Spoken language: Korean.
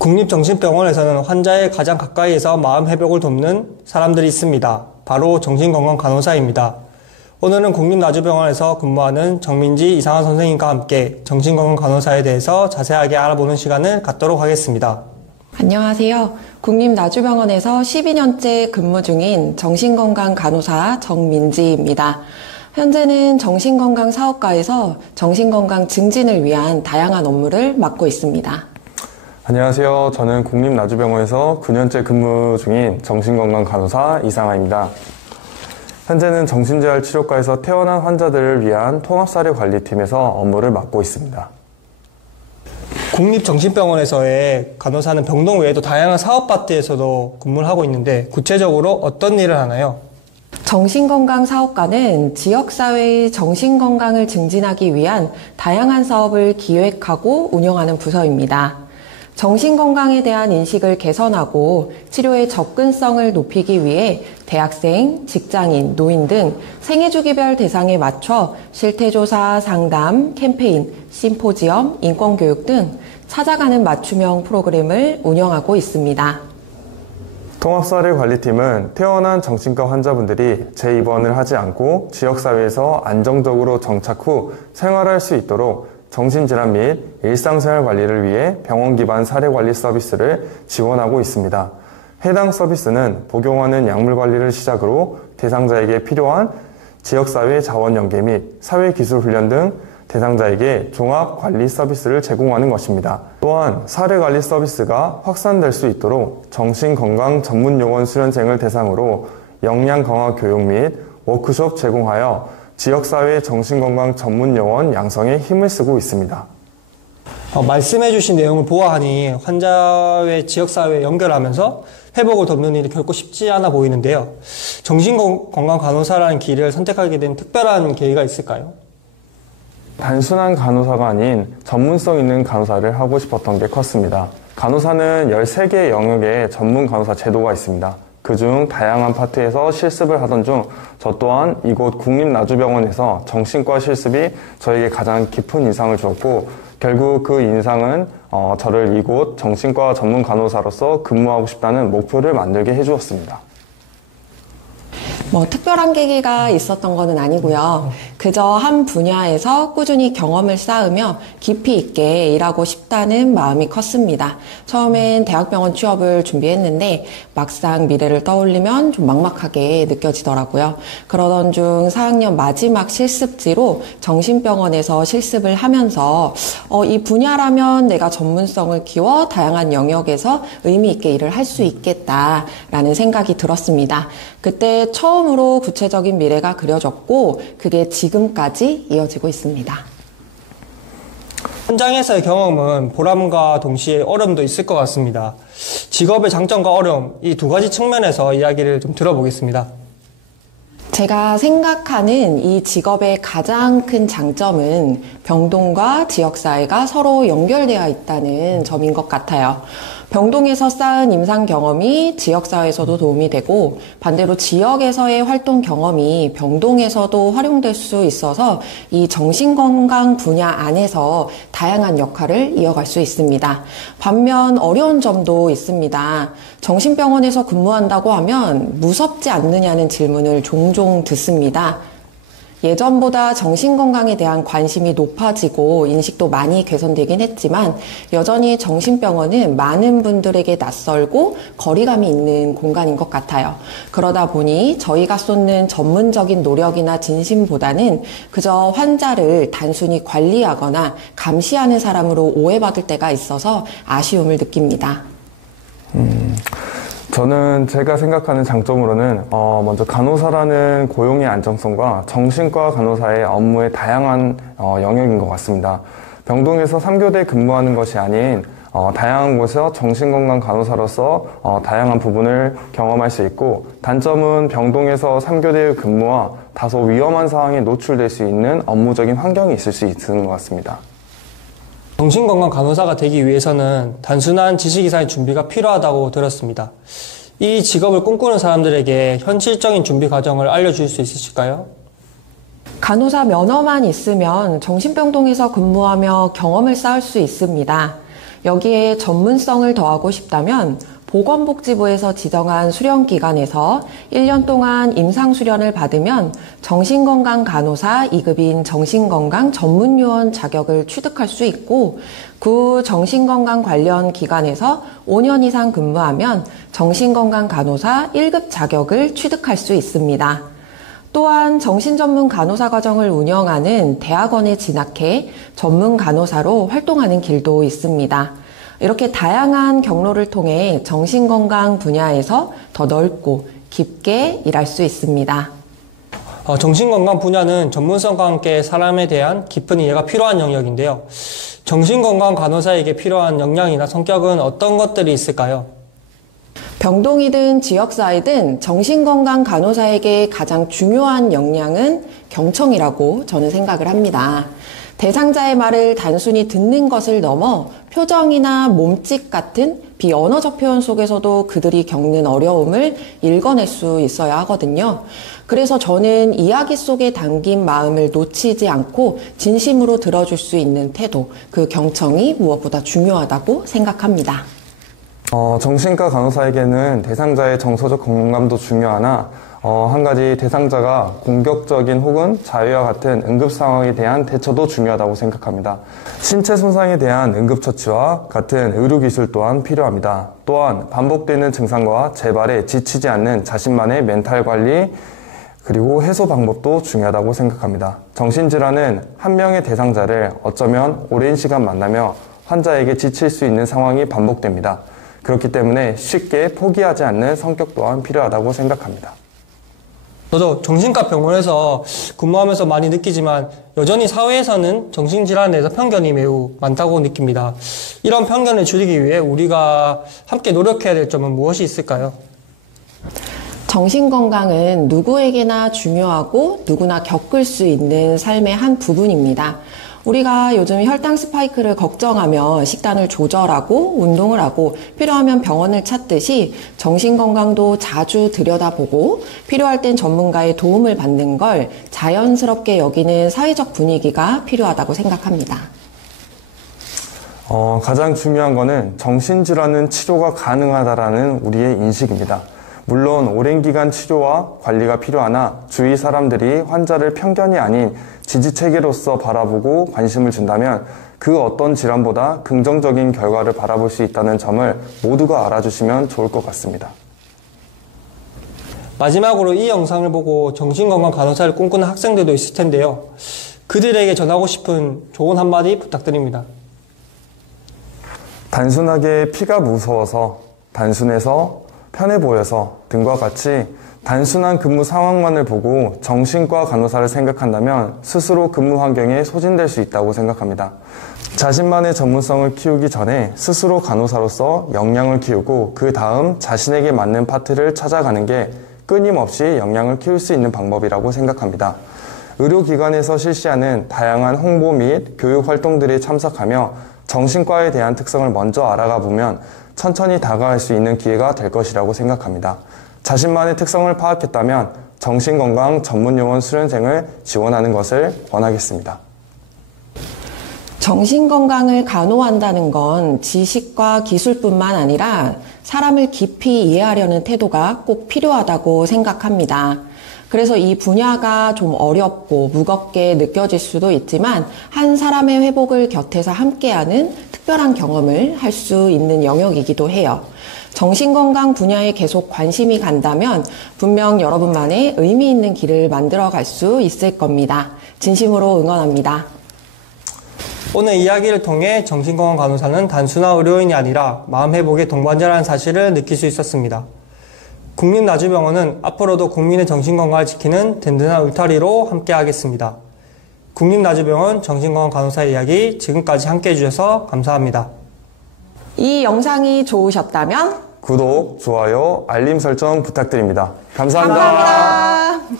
국립정신병원에서는 환자의 가장 가까이에서 마음 회복을 돕는 사람들이 있습니다. 바로 정신건강간호사입니다. 오늘은 국립나주병원에서 근무하는 정민지 이상한 선생님과 함께 정신건강간호사에 대해서 자세하게 알아보는 시간을 갖도록 하겠습니다. 안녕하세요. 국립나주병원에서 12년째 근무 중인 정신건강간호사 정민지입니다. 현재는 정신건강사업과에서 정신건강 증진을 위한 다양한 업무를 맡고 있습니다. 안녕하세요. 저는 국립나주병원에서 9년째 근무 중인 정신건강간호사 이상아입니다. 현재는 정신재활 치료과에서 퇴원한 환자들을 위한 통합사례관리팀에서 업무를 맡고 있습니다. 국립정신병원에서의 간호사는 병동 외에도 다양한 사업파트에서도 근무를 하고 있는데 구체적으로 어떤 일을 하나요? 정신건강사업과는 지역사회의 정신건강을 증진하기 위한 다양한 사업을 기획하고 운영하는 부서입니다. 정신건강에 대한 인식을 개선하고 치료의 접근성을 높이기 위해 대학생, 직장인, 노인 등 생애주기별 대상에 맞춰 실태조사, 상담, 캠페인, 심포지엄, 인권교육 등 찾아가는 맞춤형 프로그램을 운영하고 있습니다. 통합사례관리팀은 퇴원한 정신과 환자분들이 재입원을 하지 않고 지역사회에서 안정적으로 정착 후 생활할 수 있도록 정신질환 및 일상생활 관리를 위해 병원 기반 사례관리 서비스를 지원하고 있습니다. 해당 서비스는 복용하는 약물 관리를 시작으로 대상자에게 필요한 지역사회 자원 연계 및 사회기술 훈련 등 대상자에게 종합관리 서비스를 제공하는 것입니다. 또한 사례관리 서비스가 확산될 수 있도록 정신건강 전문요원 수련생을 대상으로 역량강화 교육 및 워크숍 제공하여 지역사회 정신건강 전문요원 양성에 힘을 쓰고 있습니다. 말씀해주신 내용을 보아하니 환자의 지역사회에 연결하면서 회복을 돕는 일이 결코 쉽지 않아 보이는데요. 정신건강간호사라는 길을 선택하게 된 특별한 계기가 있을까요? 단순한 간호사가 아닌 전문성 있는 간호사를 하고 싶었던 게 컸습니다. 간호사는 13개의 영역에 전문 간호사 제도가 있습니다. 그중 다양한 파트에서 실습을 하던 중 저 또한 이곳 국립나주병원에서 정신과 실습이 저에게 가장 깊은 인상을 주었고 결국 그 인상은 저를 이곳 정신과 전문 간호사로서 근무하고 싶다는 목표를 만들게 해주었습니다. 특별한 계기가 있었던 것은 아니고요. 그저 한 분야에서 꾸준히 경험을 쌓으며 깊이 있게 일하고 싶다는 마음이 컸습니다. 처음엔 대학병원 취업을 준비했는데 막상 미래를 떠올리면 좀 막막하게 느껴지더라고요. 그러던 중 4학년 마지막 실습지로 정신병원에서 실습을 하면서 이 분야라면 내가 전문성을 키워 다양한 영역에서 의미 있게 일을 할 수 있겠다라는 생각이 들었습니다. 그때 처음으로 구체적인 미래가 그려졌고 그게 지금까지 이어지고 있습니다. 현장에서의 경험은 보람과 동시에 어려움도 있을 것 같습니다. 직업의 장점과 어려움, 이 두 가지 측면에서 이야기를 좀 들어보겠습니다. 제가 생각하는 이 직업의 가장 큰 장점은 병동과 지역사회가 서로 연결되어 있다는 점인 것 같아요. 병동에서 쌓은 임상 경험이 지역사회에서도 도움이 되고 반대로 지역에서의 활동 경험이 병동에서도 활용될 수 있어서 이 정신건강 분야 안에서 다양한 역할을 이어갈 수 있습니다. 반면 어려운 점도 있습니다. 정신병원에서 근무한다고 하면 무섭지 않느냐는 질문을 종종 듣습니다. 예전보다 정신건강에 대한 관심이 높아지고 인식도 많이 개선되긴 했지만 여전히 정신병원은 많은 분들에게 낯설고 거리감이 있는 공간인 것 같아요. 그러다 보니 저희가 쏟는 전문적인 노력이나 진심보다는 그저 환자를 단순히 관리하거나 감시하는 사람으로 오해받을 때가 있어서 아쉬움을 느낍니다. 저는 제가 생각하는 장점으로는 먼저 간호사라는 고용의 안정성과 정신과 간호사의 업무의 다양한 영역인 것 같습니다. 병동에서 3교대 근무하는 것이 아닌 다양한 곳에서 정신건강 간호사로서 다양한 부분을 경험할 수 있고 단점은 병동에서 3교대의 근무와 다소 위험한 상황에 노출될 수 있는 업무적인 환경이 있을 수 있는 것 같습니다. 정신건강 간호사가 되기 위해서는 단순한 지식 이상의 준비가 필요하다고 들었습니다. 이 직업을 꿈꾸는 사람들에게 현실적인 준비 과정을 알려줄 수 있으실까요? 간호사 면허만 있으면 정신병동에서 근무하며 경험을 쌓을 수 있습니다. 여기에 전문성을 더하고 싶다면 보건복지부에서 지정한 수련기관에서 1년 동안 임상수련을 받으면 정신건강 간호사 2급인 정신건강 전문요원 자격을 취득할 수 있고, 그 정신건강 관련 기관에서 5년 이상 근무하면 정신건강 간호사 1급 자격을 취득할 수 있습니다. 또한 정신전문 간호사 과정을 운영하는 대학원에 진학해 전문 간호사로 활동하는 길도 있습니다. 이렇게 다양한 경로를 통해 정신건강 분야에서 더 넓고 깊게 일할 수 있습니다. 정신건강 분야는 전문성과 함께 사람에 대한 깊은 이해가 필요한 영역인데요. 정신건강 간호사에게 필요한 역량이나 성격은 어떤 것들이 있을까요? 병동이든 지역사회든 정신건강 간호사에게 가장 중요한 역량은 경청이라고 저는 생각을 합니다. 대상자의 말을 단순히 듣는 것을 넘어 표정이나 몸짓 같은 비언어적 표현 속에서도 그들이 겪는 어려움을 읽어낼 수 있어야 하거든요. 그래서 저는 이야기 속에 담긴 마음을 놓치지 않고 진심으로 들어줄 수 있는 태도, 그 경청이 무엇보다 중요하다고 생각합니다. 정신과 간호사에게는 대상자의 정서적 공감도 중요하나 한 가지 대상자가 공격적인 혹은 자해와 같은 응급 상황에 대한 대처도 중요하다고 생각합니다. 신체 손상에 대한 응급처치와 같은 의료기술 또한 필요합니다. 또한 반복되는 증상과 재발에 지치지 않는 자신만의 멘탈 관리 그리고 해소 방법도 중요하다고 생각합니다. 정신질환은 한 명의 대상자를 어쩌면 오랜 시간 만나며 환자에게 지칠 수 있는 상황이 반복됩니다. 그렇기 때문에 쉽게 포기하지 않는 성격 또한 필요하다고 생각합니다. 저도 정신과 병원에서 근무하면서 많이 느끼지만 여전히 사회에서는 정신질환에 대해서 편견이 매우 많다고 느낍니다. 이런 편견을 줄이기 위해 우리가 함께 노력해야 될 점은 무엇이 있을까요? 정신건강은 누구에게나 중요하고 누구나 겪을 수 있는 삶의 한 부분입니다. 우리가 요즘 혈당 스파이크를 걱정하며 식단을 조절하고 운동을 하고 필요하면 병원을 찾듯이 정신건강도 자주 들여다보고 필요할 땐 전문가의 도움을 받는 걸 자연스럽게 여기는 사회적 분위기가 필요하다고 생각합니다. 가장 중요한 거는 정신질환은 치료가 가능하다라는 우리의 인식입니다. 물론 오랜 기간 치료와 관리가 필요하나 주위 사람들이 환자를 편견이 아닌 지지체계로서 바라보고 관심을 준다면 그 어떤 질환보다 긍정적인 결과를 바라볼 수 있다는 점을 모두가 알아주시면 좋을 것 같습니다. 마지막으로 이 영상을 보고 정신건강 간호사를 꿈꾸는 학생들도 있을 텐데요. 그들에게 전하고 싶은 조언 한마디 부탁드립니다. 단순하게 피가 무서워서, 단순해서 편해 보여서 등과 같이 단순한 근무 상황만을 보고 정신과 간호사를 생각한다면 스스로 근무 환경에 소진될 수 있다고 생각합니다. 자신만의 전문성을 키우기 전에 스스로 간호사로서 역량을 키우고 그 다음 자신에게 맞는 파트를 찾아가는 게 끊임없이 역량을 키울 수 있는 방법이라고 생각합니다. 의료기관에서 실시하는 다양한 홍보 및 교육 활동들에 참석하며 정신과에 대한 특성을 먼저 알아가 보면 천천히 다가갈 수 있는 기회가 될 것이라고 생각합니다. 자신만의 특성을 파악했다면 정신건강 전문요원 수련생을 지원하는 것을 권하겠습니다. 정신건강을 간호한다는 건 지식과 기술뿐만 아니라 사람을 깊이 이해하려는 태도가 꼭 필요하다고 생각합니다. 그래서 이 분야가 좀 어렵고 무겁게 느껴질 수도 있지만 한 사람의 회복을 곁에서 함께하는 특별한 경험을 할 수 있는 영역이기도 해요. 정신건강 분야에 계속 관심이 간다면 분명 여러분만의 의미 있는 길을 만들어 갈 수 있을 겁니다. 진심으로 응원합니다. 오늘 이야기를 통해 정신건강 간호사는 단순한 의료인이 아니라 마음 회복의 동반자라는 사실을 느낄 수 있었습니다. 국립나주병원은 앞으로도 국민의 정신건강을 지키는 든든한 울타리로 함께하겠습니다. 국립나주병원 정신건강 간호사의 이야기 지금까지 함께해 주셔서 감사합니다. 이 영상이 좋으셨다면 구독, 좋아요, 알림 설정 부탁드립니다. 감사합니다. 감사합니다.